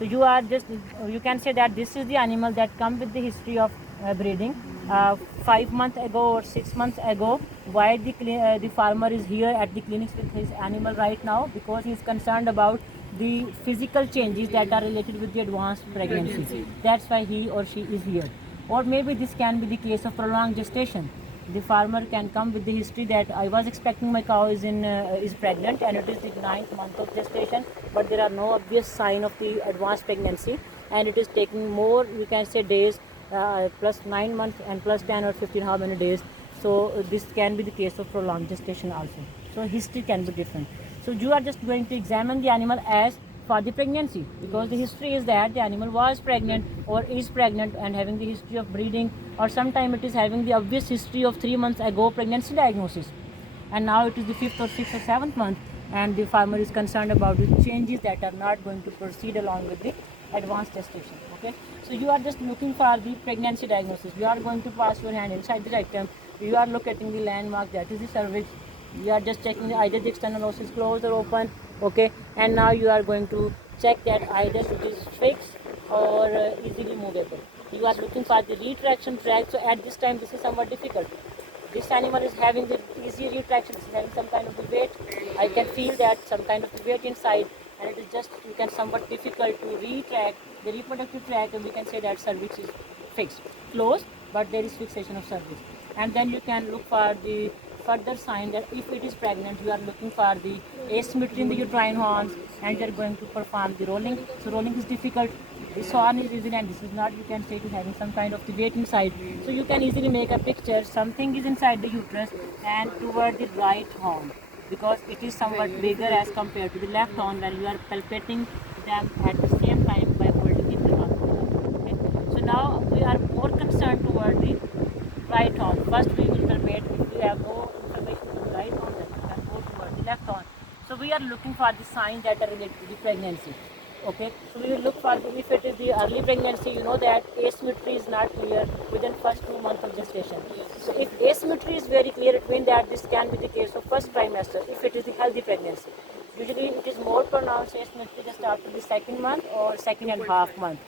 So you can say that this is the animal that comes with the history of breeding. 5 months ago or 6 months ago, why the farmer is here at the clinics with his animal right now? Because he is concerned about the physical changes that are related with the advanced pregnancy. That's why he or she is here. Or maybe this can be the case of prolonged gestation. The farmer can come with the history that I was expecting my cow is pregnant and it is the 9th month of gestation, but there are no obvious sign of the advanced pregnancy, and it is taking more, you can say, days, plus 9 months and plus 10 or 15, how many days. So this can be the case of prolonged gestation also. So history can be different. So you are just going to examine the animal as for the pregnancy, because the history is that the animal was pregnant or is pregnant and having the history of breeding, or sometime it is having the obvious history of 3 months ago pregnancy diagnosis, and now it is the 5th or 6th or 7th month, and the farmer is concerned about the changes that are not going to proceed along with the advanced gestation. Okay, so you are just looking for the pregnancy diagnosis. You are going to pass your hand inside the rectum. You are locating the landmark, that is the cervix. You are just checking either the external os is closed or open. Okay, and now you are going to check that either it is fixed or easily movable. You are looking for the retraction tract. So at this time this is somewhat difficult. This animal is having the easy retraction, it's having some kind of the weight. I can feel that some kind of the weight inside, and it is just, you can somewhat difficult to retract the reproductive tract, and we can say that cervix is fixed, closed, but there is fixation of cervix. And then you can look for the further sign that if it is pregnant, you are looking for the asymmetry in the uterine horns, and you are going to perform the rolling. So rolling is difficult. This horn is easy, and this is not, you can say, it is having some kind of the weight inside. So you can easily make a picture, something is inside the uterus and toward the right horn, because it is somewhat bigger as compared to the left horn when you are palpating them at the same time by holding in the horn. Okay. So now we are more concerned toward the right horn. First we will palpate. If we have no information on the right horn, then we can go toward the left horn. So we are looking for the signs that are related to the pregnancy. Okay, so we will look for if it is the early pregnancy, you know that asymmetry is not clear within first 2 months of gestation. So if asymmetry is very clear, it means that this can be the case of first trimester if it is the healthy pregnancy. Usually it is more pronounced asymmetry just after the 2nd month or 2nd and half month.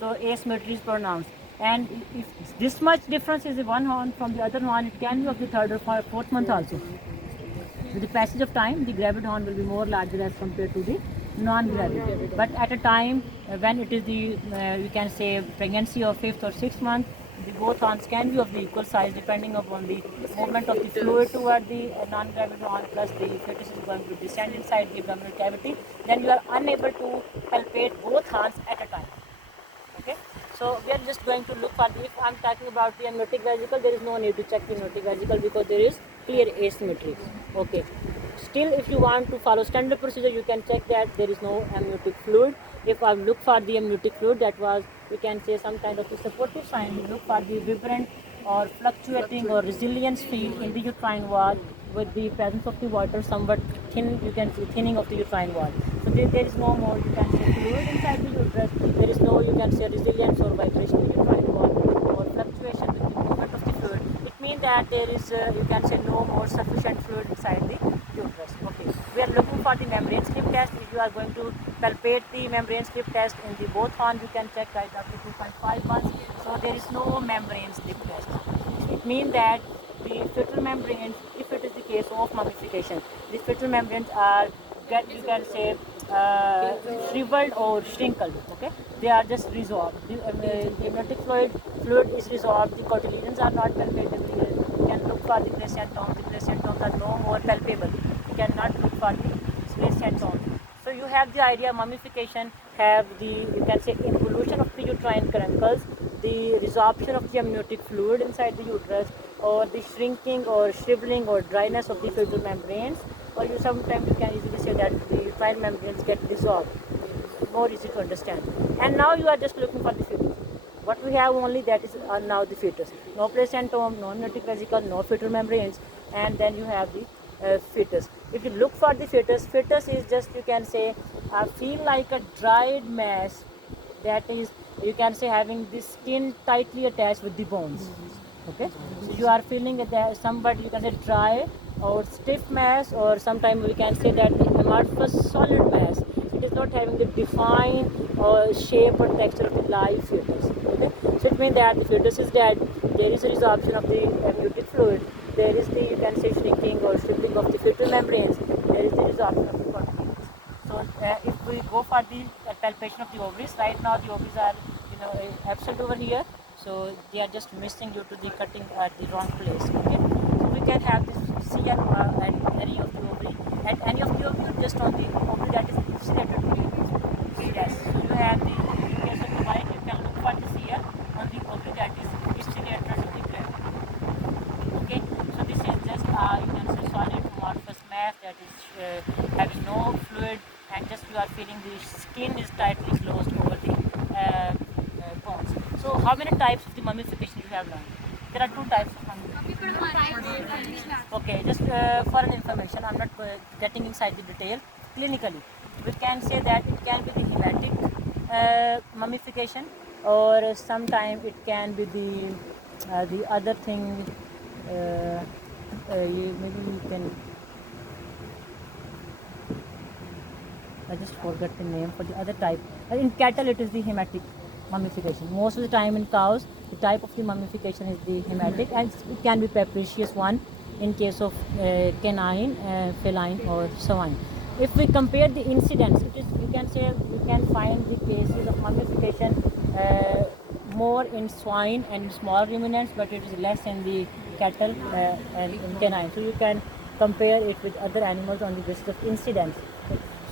So asymmetry is pronounced. And if this much difference is the one horn from the other horn, it can be of the 3rd or 4th month also. With the passage of time, the gravid horn will be more larger as compared to the non-gravid. But at a time when it is the, you can say, pregnancy of 5th or 6th month, the both horns can be of the equal size depending upon the movement of the fluid toward the non-gravid horn, plus the fetus is going to descend inside the abdominal cavity. Then you are unable to palpate both horns at a time. Okay, so we are just going to look for the, if I am talking about the amniotic vesicle, there is no need to check the amniotic vesicle because there is clear asymmetry. Okay, still if you want to follow standard procedure, you can check that there is no amniotic fluid. If I look for the amniotic fluid, that was, you can say, some kind of a supportive sign. You look for the vibrant or fluctuating or resilience field in the uterine wall with the presence of the water somewhat thin, you can see thinning of the uterine wall. So there is no more, you can say, fluid inside the uterus. There is no, you can say, resilience or vibration in the uterine wall or fluctuation with the movement of the fluid. It means that there is, you can say, no more sufficient fluid inside the uterus. Okay, we are looking for the membrane slip test. If you are going to palpate the membrane slip test in the both horns, you can check right up to 2.5 months. So there is no membrane slip test. It means that the fetal membranes, if it is the case of mummification, the fetal membranes are, you can say, shriveled or shrinkled. Okay, they are just resolved. The amniotic fluid is resolved. The cotyledons are not palpable. You can look for the placentomes. The placentomes are no more palpable. You cannot look for the placentomes. So you have the idea, mummification have the, you can say, involution of the uterine caruncles, the resorption of the amniotic fluid inside the uterus, or the shrinking or shriveling or dryness of the fetal membranes, or you sometimes you can easily say that the uterine membranes get dissolved. More easy to understand. And now you are just looking for the fetus. What we have only, that is now the fetus. No placentome, no amniotic vesicle, no fetal membranes, and then you have the fetus. If you look for the fetus, fetus is just, you can say, feel like a dried mass that is, you can say, having the skin tightly attached with the bones. Okay, so you are feeling that somewhat, you can say, dry or stiff mass, or sometimes we can say that the amorphous solid mass. It is not having the defined or shape or texture of the live fetus. Okay, so it means that the fetus is dead. There is a resorption of the amniotic fluid. There is the, you can say, shrinking or stripping of the fetal membranes. There is the resorption of the proteins. So if we go for the palpation of the ovaries, right now the ovaries are, you know, absent over here. So they are just missing due to the cutting at the wrong place. Okay, so we can have this CL at any of the ovary, at any of the ovary, or just on the ovary that is insulated to the. Yes, so you have the, in case of the white, you can look for the CL on the ovary that is insulated to the gland. Okay, so this is just you can say solid amorphous mass that is having no fluid, and just you are feeling the skin is tightly closed over the bones. So how many types of the mummification you have learned? There are two types of mummification. Okay, just for an information, I'm not getting inside the detail. Clinically, we can say that it can be the hematic mummification, or sometime it can be the other thing. Maybe you can. I just forgot the name for the other type. In cattle, it is the hematic mummification. Most of the time in cows, the type of the mummification is the hematic, and it can be capricious one in case of canine, feline, or swine. If we compare the incidence, it is, you can say, you can find the cases of mummification more in swine and small ruminants, but it is less in the cattle and in canine. So you can compare it with other animals on the basis of incidence.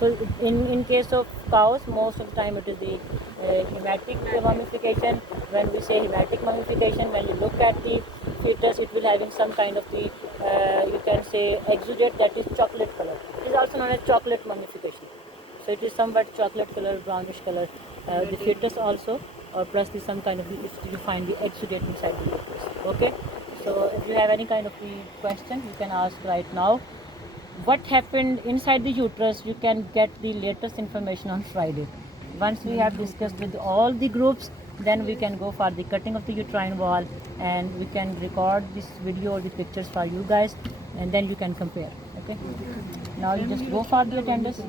So in case of cows, most of the time it is the hematic mummification. When we say hematic mummification, when you look at the fetus, it will having some kind of the you can say exudate that is chocolate color. It is also known as chocolate mummification. So it is somewhat chocolate color, brownish color. The fetus also, or plus the some kind of the, you find the exudate inside the fetus. Okay. So if you have any kind of the question, you can ask right now. What happened inside the uterus, you can get the latest information on Friday. Once we have discussed with all the groups, then we can go for the cutting of the uterine wall, and we can record this video or the pictures for you guys, and then you can compare. Okay, now you just go for the attendance.